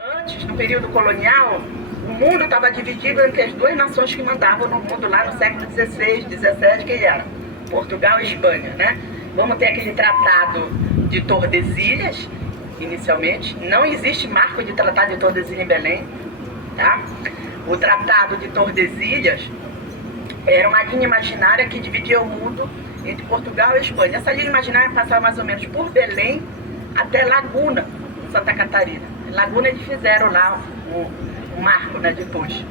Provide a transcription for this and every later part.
Antes, no período colonial, o mundo estava dividido entre as duas nações que mandavam no mundo lá no século XVI, XVII, que era Portugal e Espanha, né? Vamos ter aquele tratado de Tordesilhas, inicialmente. Não existe marco de tratado de Tordesilhas em Belém, tá? O tratado de Tordesilhas era uma linha imaginária que dividia o mundo entre Portugal e Espanha. Essa linha imaginária passava mais ou menos por Belém até Laguna, Santa Catarina. Em Laguna eles fizeram lá o marco, né, depois.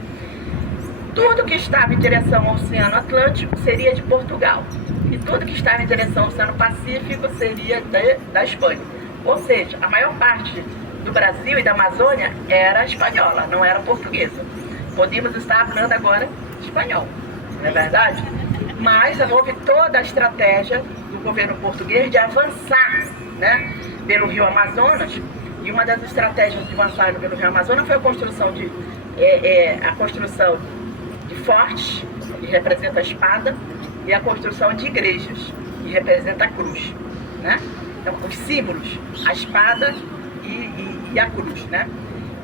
Tudo que estava em direção ao Oceano Atlântico seria de Portugal. E tudo que estava em direção ao Oceano Pacífico seria da Espanha. Ou seja, a maior parte do Brasil e da Amazônia era espanhola, não era portuguesa. Podíamos estar falando agora espanhol, não é verdade? Mas houve toda a estratégia do governo português de avançar, né, pelo Rio Amazonas. E uma das estratégias de avançar pelo Rio Amazonas foi a construção de fortes, que representa a espada, e a construção de igrejas, que representa a cruz, né? Então, os símbolos, a espada e a cruz, né?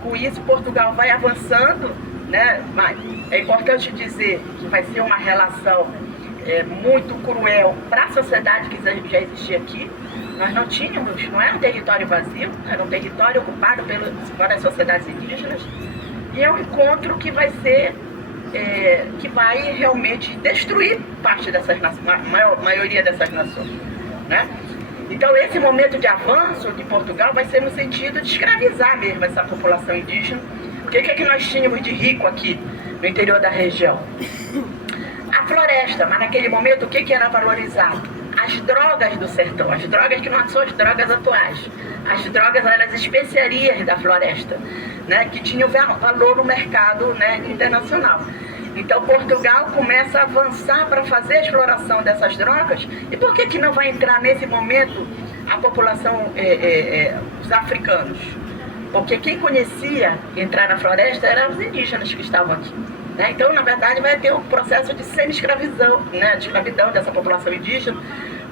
Com isso, Portugal vai avançando, né? Mas é importante dizer que vai ser uma relação muito cruel para a sociedade que já existia aqui. Nós não tínhamos, não era um território vazio, era um território ocupado pelas sociedades indígenas. E é um encontro que vai ser, que vai realmente destruir parte dessas nações, a maioria dessas nações, né? Então esse momento de avanço de Portugal vai ser no sentido de escravizar mesmo essa população indígena. Porque o que é que nós tínhamos de rico aqui no interior da região? A floresta, mas naquele momento o que era valorizado? As drogas do sertão, as drogas que não são as drogas atuais. As drogas eram as especiarias da floresta, né, que tinham valor no mercado, né, internacional. Então Portugal começa a avançar para fazer a exploração dessas drogas. E por que não vai entrar nesse momento a população, os africanos? Porque quem conhecia entrar na floresta eram os indígenas que estavam aqui. Né? Então, na verdade, vai ter um processo de semi-escravidão, né, de escravidão dessa população indígena.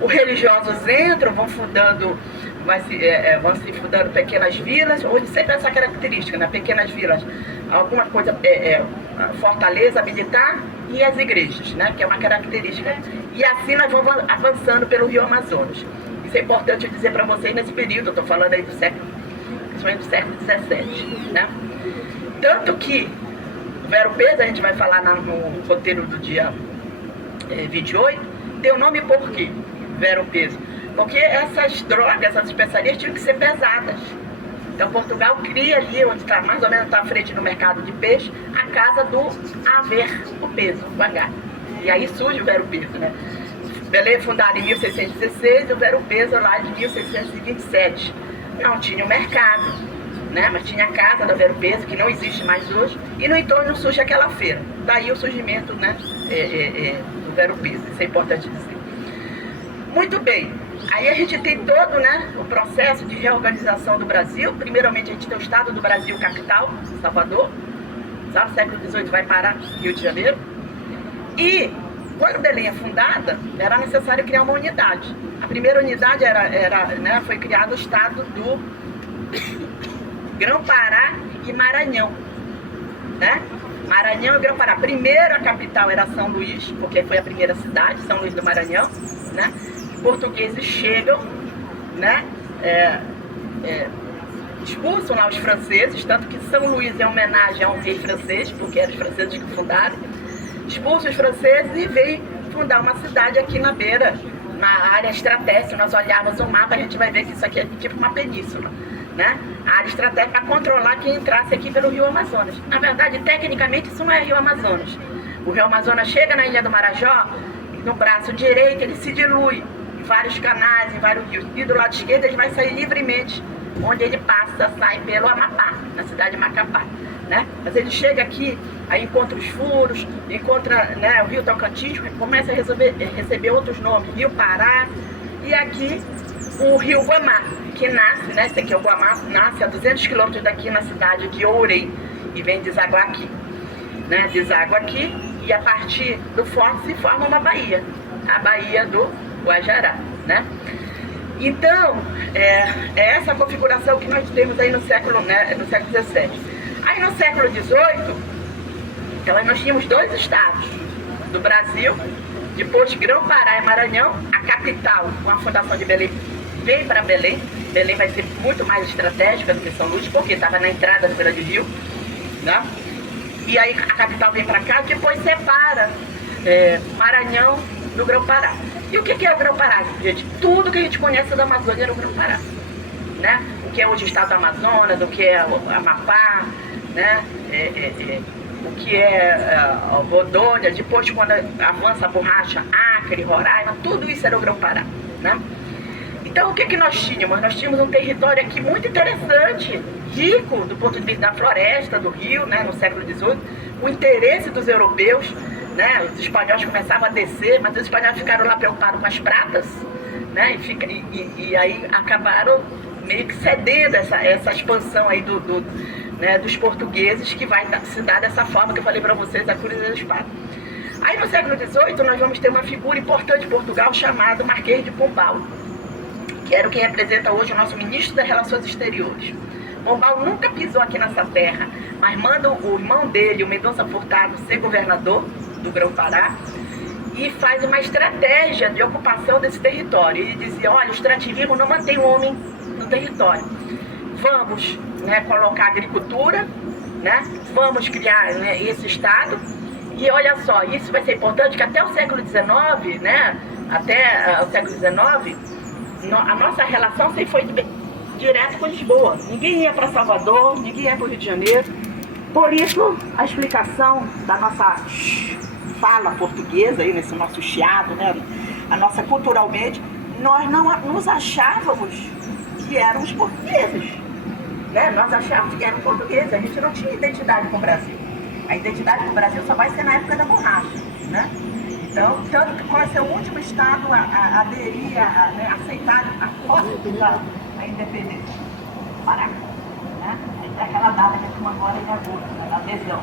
Os religiosos entram, vão se fundando pequenas vilas, onde sempre essa característica, né, pequenas vilas, alguma coisa, fortaleza militar e as igrejas, né, que é uma característica. E assim nós vamos avançando pelo Rio Amazonas. Isso é importante dizer para vocês nesse período, eu estou falando aí principalmente do século XVII, né? Tanto que o Vero-Peso, a gente vai falar no roteiro do dia 28, tem o nome por quê? Vero-Peso. Porque essas drogas, essas especiarias tinham que ser pesadas. Então Portugal cria ali, onde está mais ou menos à frente no mercado de peixe, a casa do haver o peso, o H. E aí surge o Vero-Peso, né? Belém é fundado em 1616 e o Vero-Peso lá de 1627. Não tinha o mercado, né? Mas tinha a casa do Vero-Peso, que não existe mais hoje, e no entorno surge aquela feira. Daí o surgimento, né, do Vero-Peso, isso é importante dizer. Muito bem, aí a gente tem todo, né, o processo de reorganização do Brasil. Primeiramente a gente tem o Estado do Brasil capital, Salvador, sabe, no século XVIII vai para Rio de Janeiro. E quando Belém é fundada, era necessário criar uma unidade. A primeira unidade né, foi criado o Estado do Grão-Pará e Maranhão, né? Maranhão e Grão-Pará. Primeiro a capital era São Luís, porque foi a primeira cidade, São Luís do Maranhão, né? Portugueses chegam, né? Expulsam lá os franceses, tanto que São Luís é homenagem a um rei francês, porque eram os franceses que fundaram. Expulsam os franceses e vem fundar uma cidade aqui na beira, na área estratégica. Se nós olharmos o mapa, a gente vai ver que isso aqui é tipo uma península, né? A área estratégica para controlar quem entrasse aqui pelo Rio Amazonas. Na verdade, tecnicamente, isso não é Rio Amazonas. O Rio Amazonas chega na Ilha do Marajó, no braço direito ele se dilui em vários canais, em vários rios. E do lado esquerdo ele vai sair livremente, onde ele sai pelo Amapá, na cidade de Macapá, né? Mas ele chega aqui, aí encontra os furos, encontra, né, o Rio Tocantins, começa a receber outros nomes, Rio Pará, e aqui o Rio Guamá, que nasce, né, esse aqui é o Guamá, nasce a 200 quilômetros daqui na cidade de Ourém, e vem desaguar aqui, né, deságua aqui, e a partir do forte se forma uma baía, a Baía do Guajará, né? Então, é essa configuração que nós temos aí no século, né, no século XVII. Aí no século XVIII, então nós tínhamos 2 estados do Brasil, depois Grão-Pará e Maranhão, a capital, com a fundação de Belém, vem para Belém. Belém vai ser muito mais estratégica do que São Luís, porque estava na entrada do Grande Rio, né? E aí a capital vem para cá, depois separa Maranhão do Grão-Pará. E o que é o Grão-Pará, gente? Tudo que a gente conhece da Amazônia era o Grão-Pará, né? O que é hoje o estado do Amazonas, o que é Amapá, né? O que é Rondônia, depois quando avança a borracha, Acre, Roraima, tudo isso era o Grão-Pará, né? Então o que nós tínhamos? Nós tínhamos um território aqui muito interessante, rico do ponto de vista da floresta, do rio, né, no século XVIII, o interesse dos europeus, né, os espanhóis começavam a descer, mas os espanhóis ficaram lá preocupados com as pratas, né, e aí acabaram meio que cedendo essa expansão aí né, dos portugueses, que vai se dar dessa forma que eu falei para vocês, a Cruz da Espada. Aí no século XVIII nós vamos ter uma figura importante em Portugal chamada Marquês de Pombal, que era o que representa hoje o nosso ministro das Relações Exteriores. Pombal nunca pisou aqui nessa terra, mas manda o irmão dele, o Mendonça Furtado, ser governador do Grão-Pará e faz uma estratégia de ocupação desse território. Ele dizia, olha, o extrativismo não mantém o homem no território. Vamos, né, colocar agricultura, né, vamos criar, né, esse estado. E olha só, isso vai ser importante que até o século XIX, né, até o século XIX, a nossa relação sempre foi direto com Lisboa. Ninguém ia para Salvador, ninguém ia para o Rio de Janeiro. Por isso, a explicação da nossa fala portuguesa, aí, nesse nosso chiado, né, a nossa culturalmente, nós não nos achávamos que éramos portugueses. Né? Nós achávamos que éramos portugueses, a gente não tinha identidade com o Brasil. A identidade com o Brasil só vai ser na época da borracha. Né? Então, tanto que vai ser o último estado a aderir, né, aceitar a posse da independência. Pará. Né? É aquela data que a gente agora em agosto, né, da adesão.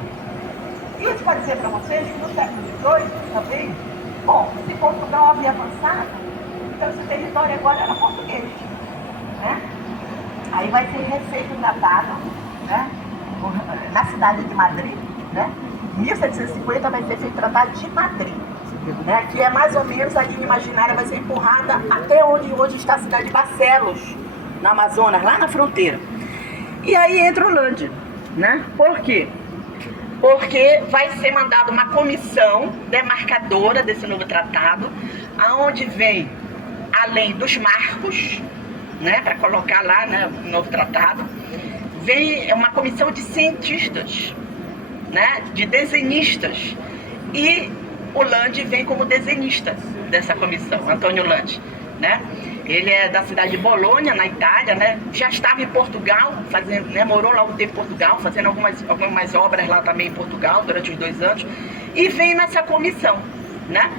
E eu pode dizer para vocês que no século XVIII também, bom, se Portugal havia avançado, então esse território agora era português. Né? Aí vai ser refeito tratado, né, na cidade de Madrid, né? Em 1750 vai ser feito o Tratado de Madrid. Né, que é mais ou menos a linha imaginária, vai ser empurrada até onde hoje está a cidade de Barcelos, na Amazonas, lá na fronteira. E aí entra o Holanda, né? Por quê? Porque vai ser mandada uma comissão demarcadora desse novo tratado, aonde vem, além dos marcos, né, para colocar lá, né, o novo tratado, vem uma comissão de cientistas, né, de desenhistas, e o Landi vem como desenhista dessa comissão, Antônio Landi, né? Ele é da cidade de Bolonha, na Itália, né? Já estava em Portugal, fazendo, né, morou lá um tempo em Portugal, fazendo algumas obras lá também em Portugal, durante os 2 anos, e vem nessa comissão, né?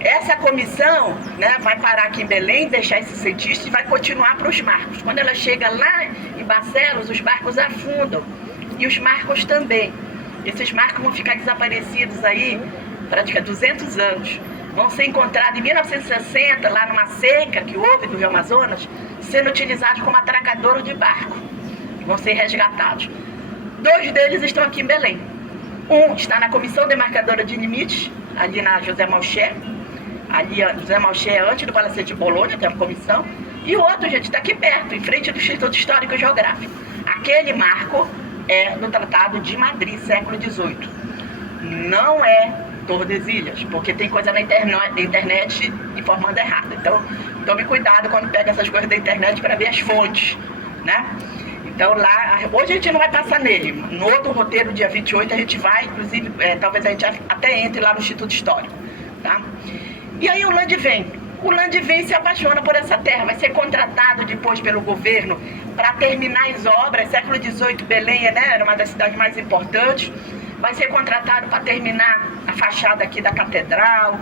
Essa comissão, né, vai parar aqui em Belém, deixar esses cientistas e vai continuar para os marcos. Quando ela chega lá em Barcelos, os barcos afundam, e os marcos também. Esses marcos vão ficar desaparecidos aí, praticamente 200 anos. Vão ser encontrados em 1960, lá numa seca que houve do Rio Amazonas, sendo utilizados como atracadores de barco. Vão ser resgatados. 2 deles estão aqui em Belém. Um está na Comissão Demarcadora de Limites, ali na José Malcher. Ali, José Malcher é antes do Palacete de Bolonha, tem uma comissão. E o outro, gente, está aqui perto, em frente do Instituto Histórico e Geográfico. Aquele marco é no Tratado de Madrid, século XVIII. Não é Tordesilhas, porque tem coisa na internet informando errado. Então, tome cuidado quando pega essas coisas da internet para ver as fontes, né? Então lá, hoje a gente não vai passar nele. No outro roteiro, dia 28, a gente vai, inclusive, talvez a gente até entre lá no Instituto Histórico, tá? E aí o Landi vem. O Landi vem e se apaixona por essa terra. Vai ser contratado depois pelo governo para terminar as obras. Século XVIII, Belém, né, era uma das cidades mais importantes. Vai ser contratado para terminar a fachada aqui da catedral,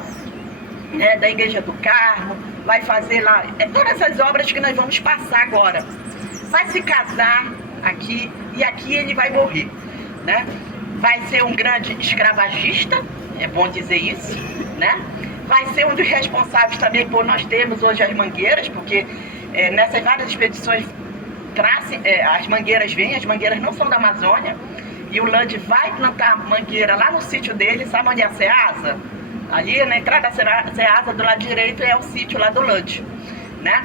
né, da Igreja do Carmo. Vai fazer lá todas as obras que nós vamos passar agora. Vai se casar aqui e aqui ele vai morrer, né? Vai ser um grande escravagista, é bom dizer isso, né? vai ser um dos responsáveis também por nós termos hoje as mangueiras, porque nessas várias expedições as mangueiras vêm, as mangueiras não são da Amazônia, e o Lund vai plantar mangueira lá no sítio dele. Sabe onde é a Ceasa? Ali na entrada da Ceasa, do lado direito, é o sítio lá do Lund, né?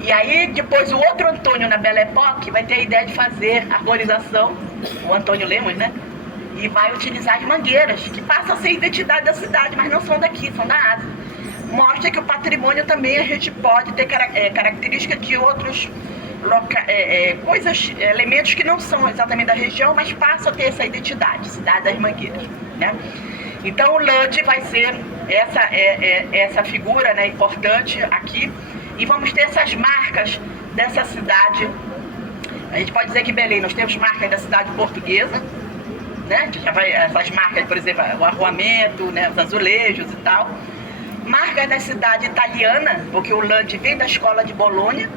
E aí depois o outro Antônio, na Belle Époque, vai ter a ideia de fazer arborização, o Antônio Lemos, né? E vai utilizar as mangueiras, que passam a ser a identidade da cidade, mas não são daqui, são da Ásia. Mostra que o patrimônio também a gente pode ter características de outros elementos que não são exatamente da região, mas passam a ter essa identidade, cidade das mangueiras, né? Então o Lund vai ser essa figura, né, importante aqui, e vamos ter essas marcas dessa cidade. A gente pode dizer que em Belém nós temos marcas da cidade portuguesa, né? Já vai essas marcas, por exemplo, o arruamento, né, os azulejos e tal. Marcas da cidade italiana, porque o Lund vem da escola de Bolonha,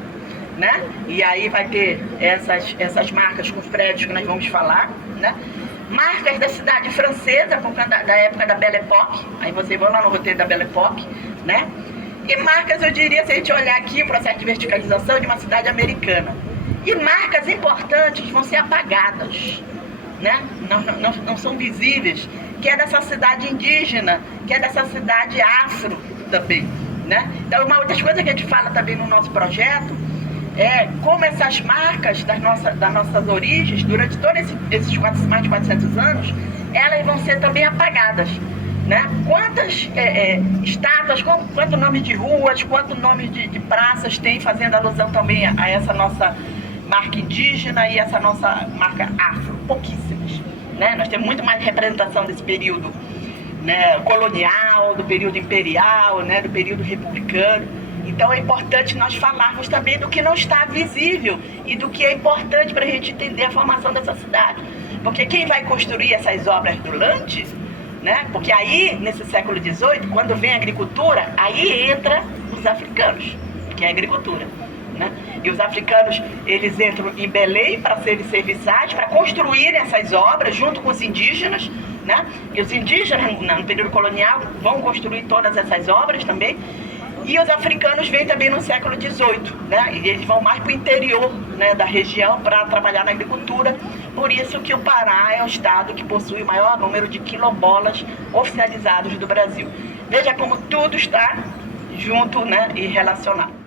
né? E aí vai ter essas marcas com os prédios que nós vamos falar, né? Marcas da cidade francesa, da época da Belle Époque, aí vocês vão lá no roteiro da Belle Époque, né? E marcas, eu diria, se a gente olhar aqui o processo de verticalização de uma cidade americana. E marcas importantes vão ser apagadas, né? Não são visíveis, que é dessa cidade indígena, que é dessa cidade afro também, né? Então, uma das coisas que a gente fala também no nosso projeto é como essas marcas das nossas origens, durante todos esses mais de 400 anos, elas vão ser também apagadas, né? Quantas estátuas, quanto nome de ruas, quanto nome de praças tem fazendo alusão também a essa nossa marca indígena e essa nossa marca afro? Pouquíssimas, né? Nós temos muito mais representação desse período, né, colonial, do período imperial, né, do período republicano. Então é importante nós falarmos também do que não está visível e do que é importante para a gente entender a formação dessa cidade. Porque quem vai construir essas obras do Lund, né? Porque aí, nesse século XVIII, quando vem a agricultura, aí entra os africanos, que é a agricultura, né? E os africanos, eles entram em Belém para serem serviçais, para construir essas obras junto com os indígenas, né? E os indígenas, no período colonial, vão construir todas essas obras também. E os africanos vêm também no século XVIII, né? E eles vão mais para o interior, né, da região para trabalhar na agricultura. Por isso que o Pará é o estado que possui o maior número de quilombolas oficializados do Brasil. Veja como tudo está junto, né, e relacionado.